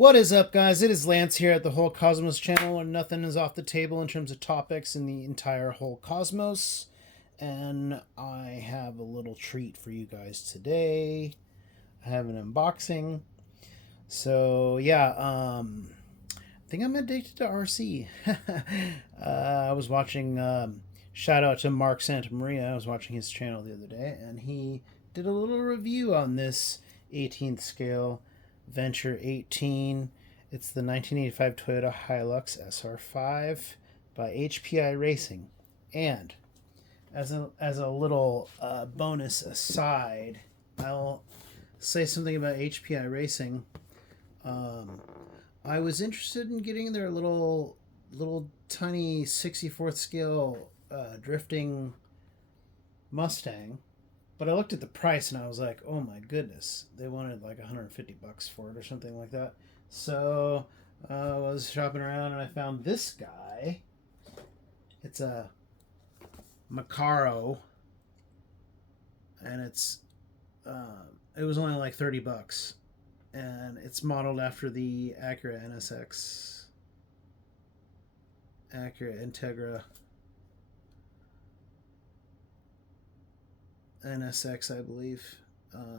What is up, guys? It is Lance here at the Whole Cosmos channel, where nothing is off the table in terms of topics in the entire whole cosmos. And I have a little treat for you guys today. I have an unboxing. So, yeah, I think I'm addicted to RC. I was watching, shout out to Mark Santamaria. I was watching his channel the other day, and he did a little review on this 18th scale Venture 18. It's the 1985 Toyota Hilux SR5 by HPI Racing. And as a little bonus aside, I'll say something about HPI Racing. I was interested in getting their little tiny 64th scale drifting Mustang. But I looked at the price and I was like, oh my goodness, they wanted like $150 for it or something like that. So I was shopping around and I found this guy. It's a Macaro, and it was only like $30, and it's modeled after the Acura NSX, Acura Integra NSX, I believe.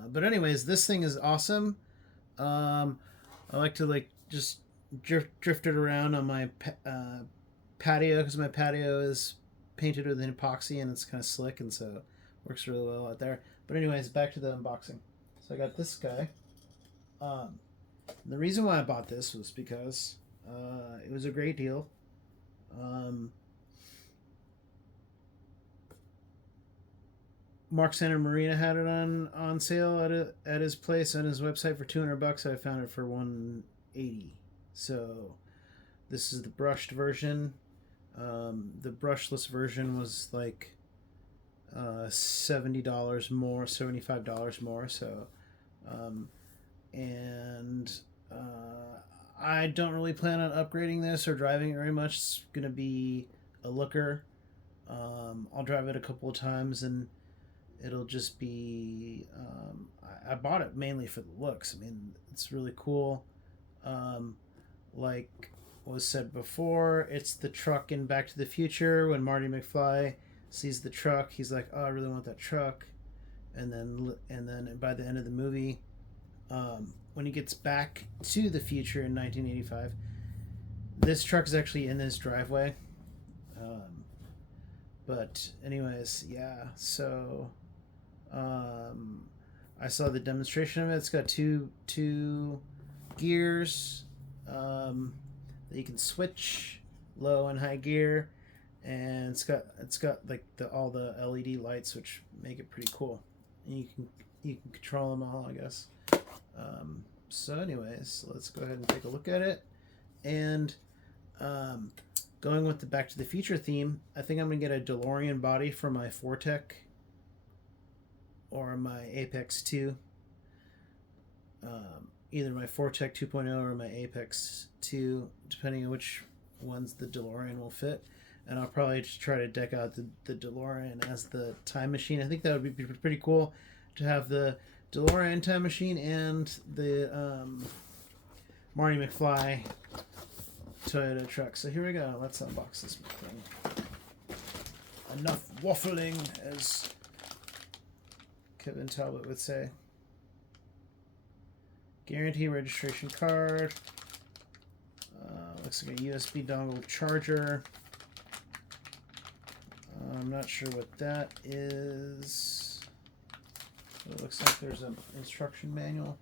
But anyways, this thing is awesome. I like to just drift it around on my patio, because my patio is painted with an epoxy and it's kind of slick, and so it works really well out there. But anyways, back to the unboxing. So I got this guy. The reason why I bought this was because it was a great deal. Mark Santamaria had it on sale at his place on his website for $200. I found it for $180. So this is the brushed version. The brushless version was like $70 more, $75 more. So, and I don't really plan on upgrading this or driving it very much. It's gonna be a looker. I'll drive it a couple of times and it'll just be I bought it mainly for the looks. I mean, it's really cool. Like was said before, it's the truck in Back to the Future. When Marty McFly sees the truck, he's like, oh, I really want that truck. And then by the end of the movie, when he gets back to the future in 1985, this truck is actually in his driveway. But anyways, yeah, so I saw the demonstration of it. It's got two gears that you can switch, low and high gear, and it's got like all the LED lights, which make it pretty cool. And you can control them all, I guess. So anyways, let's go ahead and take a look at it. And going with the Back to the Future theme, I think I'm gonna get a DeLorean body for my Fortec or my Apex 2. Either my Fortec 2.0 or my Apex 2, depending on which ones the DeLorean will fit. And I'll probably just try to deck out the DeLorean as the time machine. I think that would be pretty cool to have the DeLorean time machine and the Marty McFly Toyota truck. So here we go. Let's unbox this thing. Enough waffling, as Kevin Talbot would say. Guarantee registration card. Looks like a USB dongle charger. I'm not sure what that is. It looks like there's an instruction manual.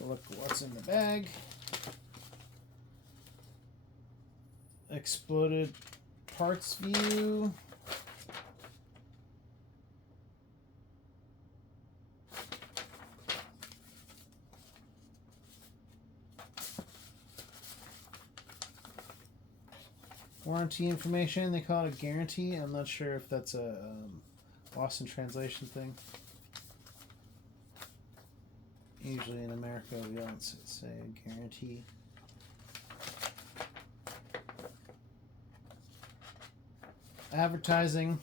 Look what's in the bag. Exploded parts view. Warranty information. They call it a guarantee. I'm not sure if that's a lost in translation thing. Usually in America we don't say guarantee. advertising.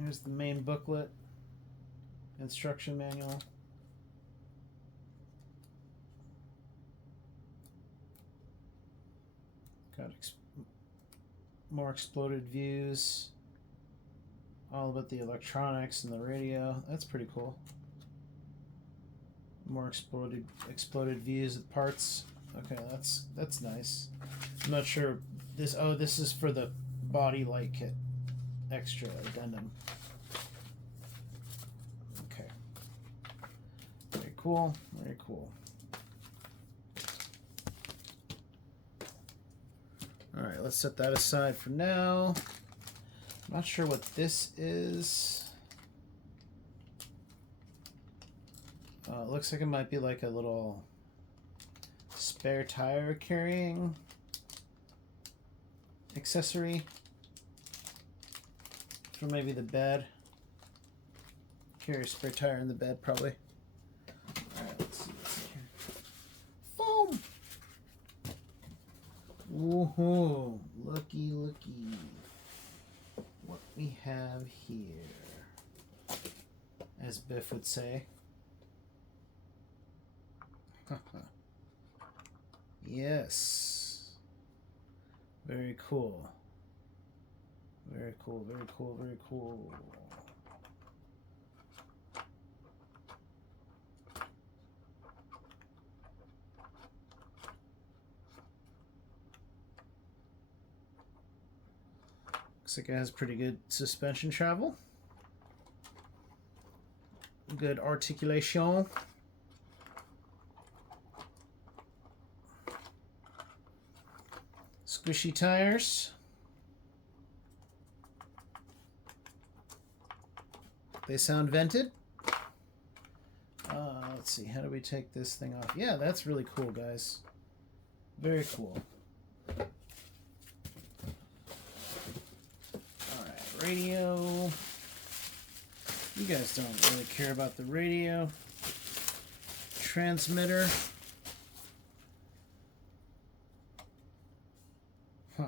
Here's the main booklet, instruction manual. Got more exploded views. All about the electronics and the radio. That's pretty cool. More exploded views of parts. Okay, that's nice. I'm not sure this. Oh, this is for the body light kit. Extra addendum. Okay. Very cool. Very cool. All right, let's set that aside for now. I'm not sure what this is. It looks like it might be like a little spare tire carrying accessory for maybe the bed. Carry a spare tire in the bed, probably. Alright, let's see what's in here. Foam! Woohoo! Looky, looky. What we have here. As Biff would say. Yes. Very cool. Very cool, very cool, very cool. Looks like it has pretty good suspension travel. Good articulation. Squishy tires. They sound vented. Let's see, how do we take this thing off? Yeah, that's really cool, guys. Very cool. Alright, radio. You guys don't really care about the radio. Transmitter. Huh.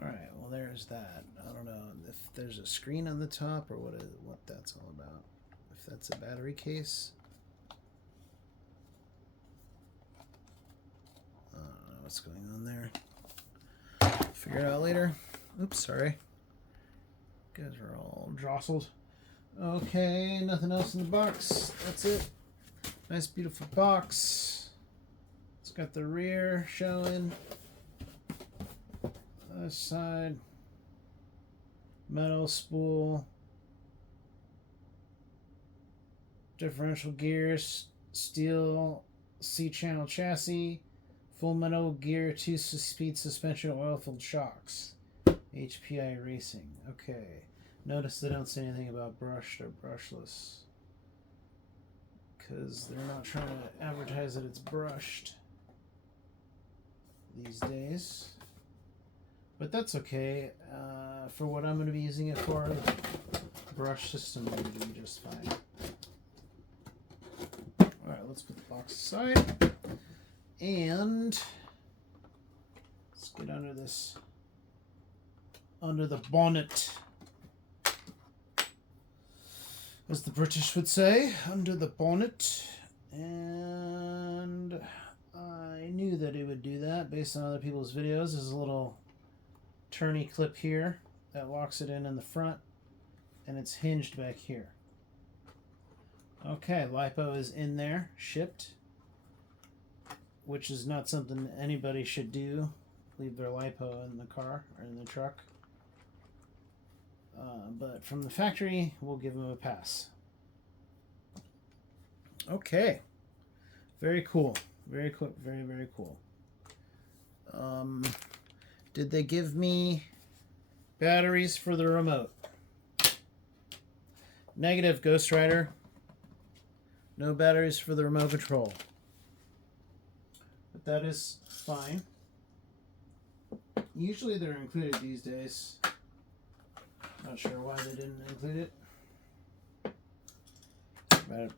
Alright, well there's that. I don't know if there's a screen on the top or what that's all about. If that's a battery case. I don't know what's going on there. Figure it out later. Oops, sorry. You guys are all jostled. Okay, nothing else in the box. That's it. Nice, beautiful box. It's got the rear showing. Other side. Metal spool. Differential gears. Steel C-channel chassis. Full metal gear, 2-speed suspension, oil-filled shocks. HPI Racing. Okay. Notice they don't say anything about brushed or brushless. Because they're not trying to advertise that it's brushed these days. But that's okay. For what I'm going to be using it for, the brush system will be just fine. Alright, let's put the box aside. And let's get under this, under the bonnet, as the British would say, under the bonnet. And I knew that it would do that based on other people's videos. There's a little turny clip here that locks it in the front, and it's hinged back here. Okay, LiPo is in there, shipped. Which is not something anybody should do. Leave their LiPo in the car or in the truck. But from the factory, we'll give them a pass. Okay. Very cool. Very cool. Very, very cool. Did they give me batteries for the remote? Negative, Ghost Rider. No batteries for the remote control. But that is fine. Usually they're included these days. Not sure why they didn't include it. But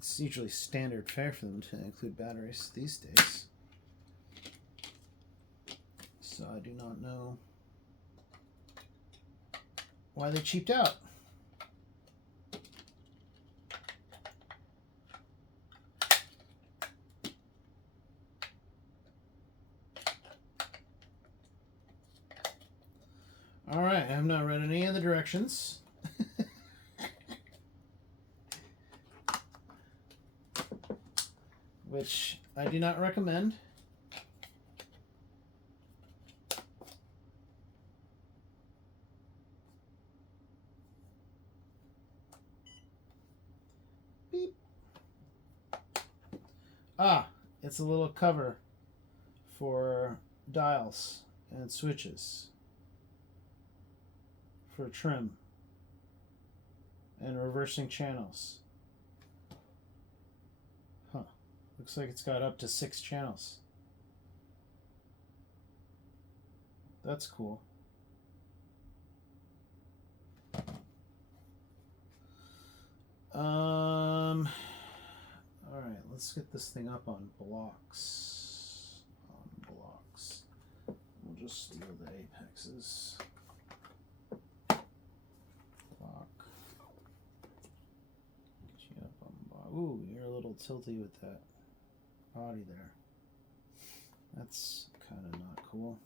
It's usually standard fare for them to include batteries these days. So I do not know why they cheaped out. All right, I have not read any of the directions. Which I do not recommend. Beep. Ah, it's a little cover for dials and switches for trim and reversing channels. Huh. Looks like it's got up to 6 channels. That's cool. All right, let's get this thing up on blocks. We'll just steal the apexes. Block. Get you up on block. Ooh, you're a little tilty with that body there. That's kind of not cool.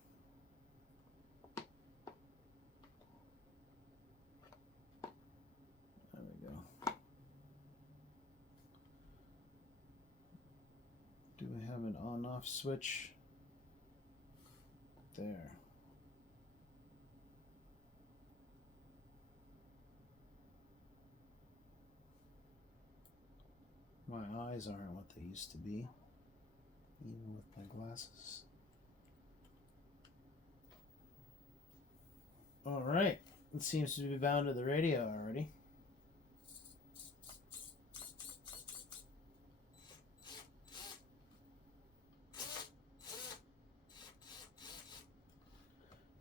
There we go. Do we have an on-off switch? There. My eyes aren't what they used to be, even with my glasses. All right, it seems to be bound to the radio already.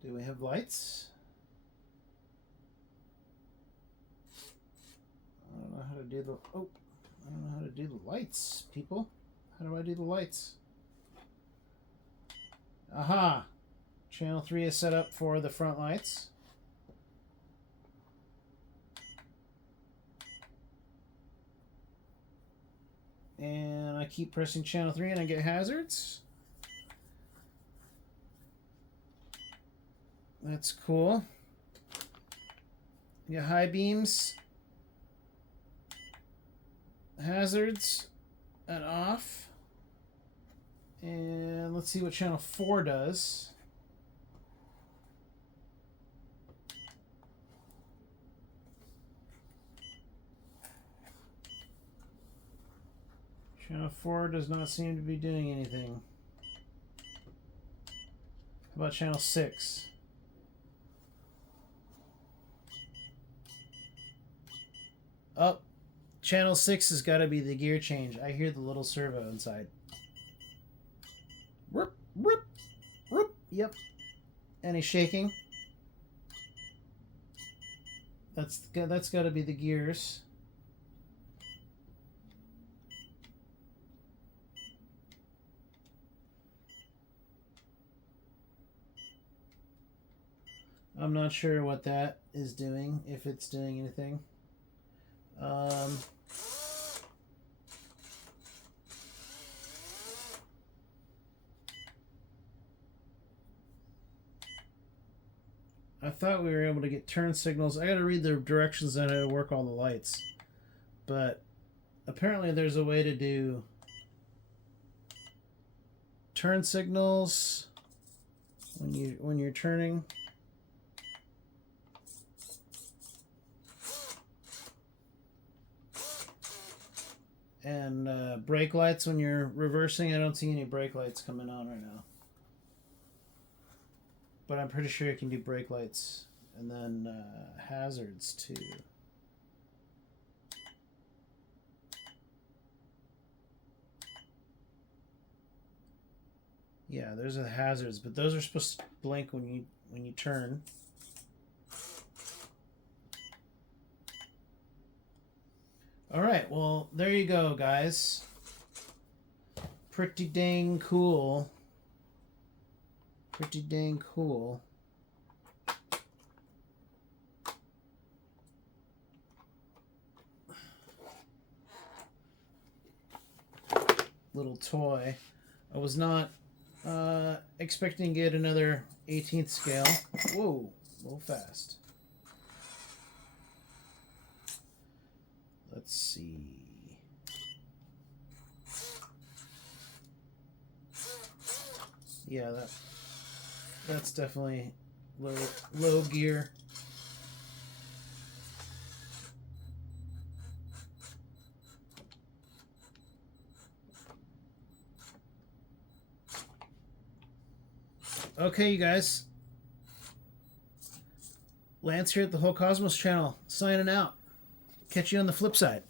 Do we have lights? I don't know how to do the... Oh, I don't know how to do the lights, people. How do I do the lights? Aha! Channel 3 is set up for the front lights. And I keep pressing channel 3 and I get hazards. That's cool. You got high beams, hazards, and off. And let's see what channel 4 does. Channel 4 does not seem to be doing anything. How about channel 6? Oh, channel 6 has got to be the gear change. I hear the little servo inside. Whoop, whoop, whoop. Yep. Any shaking? That's got to be the gears. I'm not sure what that is doing, if it's doing anything. I thought we were able to get turn signals. I gotta read the directions on how to work all the lights. But apparently there's a way to do turn signals when you're turning. And brake lights when you're reversing. I don't see any brake lights coming on right now. But I'm pretty sure you can do brake lights. And then hazards too. Yeah, there's the hazards, but those are supposed to blink when you turn. All right, well, there you go, guys. Pretty dang cool. Pretty dang cool. Little toy. I was not expecting to get another 18th scale. Whoa, a little fast. Let's see. Yeah, that's definitely low gear. Okay, you guys. Lance here at the Whole Cosmos channel, signing out. Catch you on the flip side.